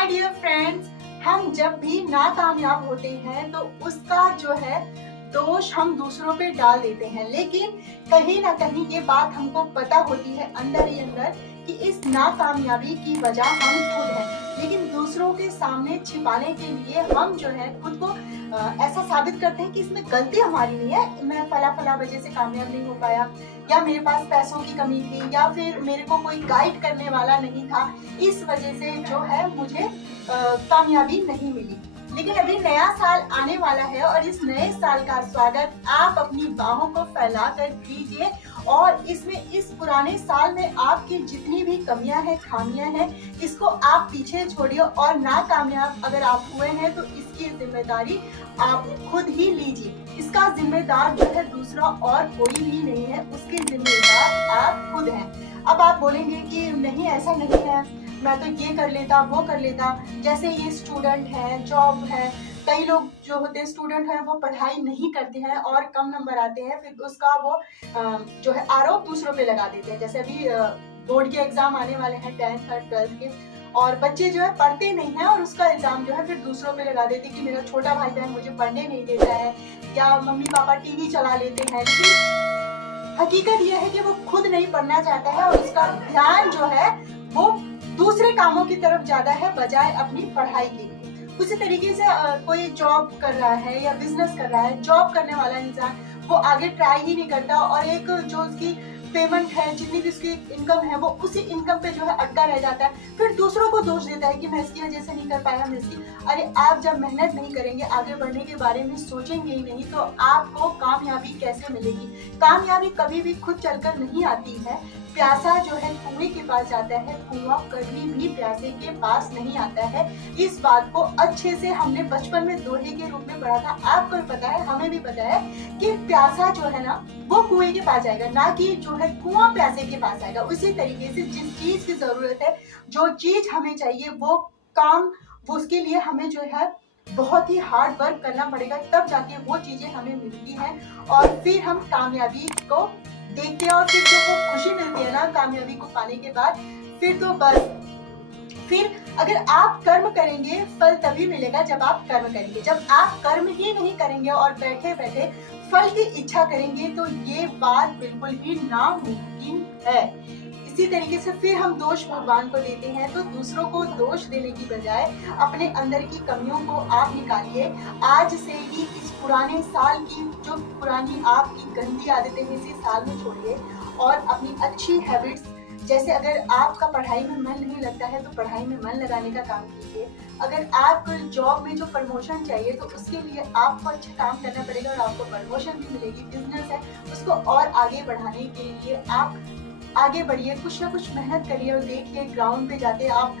My dear friends, हम जब भी नाकामयाब होते हैं तो उसका जो है दोष हम दूसरों पे डाल देते हैं, लेकिन कहीं ना कहीं ये बात हमको पता होती है अंदर ही अंदर कि इस नाकामयाबी की वजह हम खुद हैं। लेकिन दूसरों के सामने छिपाने के लिए हम जो है खुद को ऐसा साबित करते हैं कि इसमें गलती हमारी नहीं है, मैं फला फला वजह से कामयाब नहीं हो पाया, या मेरे पास पैसों की कमी थी, या फिर मेरे को कोई गाइड करने वाला नहीं था, इस वजह से जो है मुझे कामयाबी नहीं मिली। लेकिन अभी नया साल आने वाला है और इस नए साल का स्वागत आप अपनी बाहों को फैलाकर कीजिए और इसमें इस पुराने साल में आपकी जितनी भी कमियां हैं, खामियां हैं, इसको आप पीछे छोड़िए और नाकामयाब अगर आप हुए हैं तो इसकी जिम्मेदारी आप खुद ही लीजिए। इसका जिम्मेदार जो है दूसरा और कोई भी नहीं है, उसके जिम्मेदार आप खुद हैं। अब आप बोलेंगे कि नहीं, ऐसा नहीं है, मैं तो ये कर लेता, वो कर लेता। जैसे ये स्टूडेंट है, जॉब है, कई लोग जो होते हैं स्टूडेंट हैं वो पढ़ाई नहीं करते हैं और कम नंबर आते हैं, फिर उसका वो जो है आरोप दूसरों पे लगा देते हैं। जैसे अभी बोर्ड के एग्जाम आने वाले हैं 10th और 12th के, और बच्चे जो है पढ़ते नहीं हैं और उसका इल्जाम जो है फिर दूसरों पे लगा देते हैं कि मेरा छोटा भाई बहन मुझे पढ़ने नहीं देता है, या मम्मी पापा टीवी चला लेते हैं। लेकिन हकीकत यह है कि वो खुद नहीं पढ़ना चाहता है और उसका ध्यान जो है वो दूसरे कामों की तरफ ज्यादा है बजाय अपनी पढ़ाई के लिए। उसी तरीके से कोई जॉब कर रहा है या बिजनेस कर रहा है, जॉब करने वाला इंसान वो आगे ट्राई ही नहीं करता और एक जो उसकी पेमेंट है, जितनी भी उसकी इनकम है, वो उसी इनकम पे जो है अटका रह जाता है, फिर दूसरों को दोष देता है कि मैं इसकी वजह से नहीं कर पाया, मैं इसकी। अरे आप जब मेहनत नहीं करेंगे, आगे बढ़ने के बारे में सोचेंगे ही नहीं, तो आपको कामयाबी कैसे मिलेगी? कामयाबी कभी भी खुद चलकर नहीं आती है। प्यासा जो है कुएं के पास जाता है, कुआं कभी भी प्यासे के पास नहीं आता है। इस बात को अच्छे से हमने बचपन में दोहे के रूप में पढ़ा था, आपको भी पता है, हमें भी पता है कि प्यासा जो है ना वो कुएं के पास जाएगा, ना कि जो है कुआं प्यासे के पास आएगा। उसी तरीके से जिस चीज की जरूरत है, जो चीज हमें चाहिए, वो काम, वो उसके लिए हमें जो है बहुत ही हार्ड वर्क करना पड़ेगा, तब जाके वो चीजें हमें मिलती हैं और फिर हम कामयाबी को देखते हैं। और फिर जो वो खुशी मिलती है ना कामयाबी को पाने के बाद, फिर तो बस, फिर अगर आप कर्म करेंगे फल तभी मिलेगा जब आप कर्म करेंगे। जब आप कर्म ही नहीं करेंगे और बैठे बैठे फल की इच्छा करेंगे तो ये बात बिल्कुल ही नामुमकिन है। इसी तरीके से फिर हम दोष भगवान को देते हैं, तो दूसरों को दोष देने की बजाय अपने अंदर की कमियों को आप निकालिए। आज से ही इस पुराने साल की जो पुरानी आपकी गंदी आदतें हैं इसी साल में छोड़िए और अपनी अच्छी हैबिट्स, जैसे अगर आपका पढ़ाई में मन नहीं लगता है तो पढ़ाई में मन लगाने का काम कीजिए। अगर आपको जॉब में जो प्रमोशन चाहिए तो उसके लिए आपको अच्छा काम करना पड़ेगा और आपको प्रमोशन भी मिलेगी। बिजनेस है उसको और आगे बढ़ाने के लिए आप आगे बढ़िए, कुछ ना कुछ मेहनत करिए और देखिए ग्राउंड पे जाते आप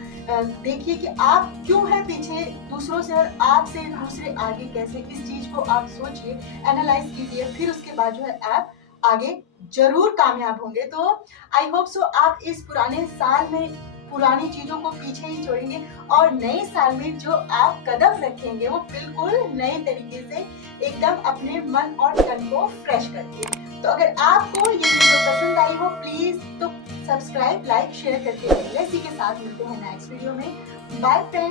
देखिए कि आप क्यों हैं पीछे दूसरों से और आपसे दूसरे आगे कैसे। इस चीज को आप सोचिए, एनालाइज कीजिए, फिर उसके बाद जो है आप आगे जरूर कामयाब होंगे। तो आई होप सो आप इस पुराने साल में पुरानी चीजों को पीछे ही छोड़ेंगे और नए साल में जो आप कदम रखेंगे वो बिल्कुल नए तरीके से एकदम अपने मन और तन को फ्रेश करके। तो अगर आपको ये वीडियो पसंद आई हो प्लीज तो सब्सक्राइब, लाइक, शेयर करके रहिए। इसी के साथ मिलते हैं नेक्स्ट वीडियो में। Bye friends.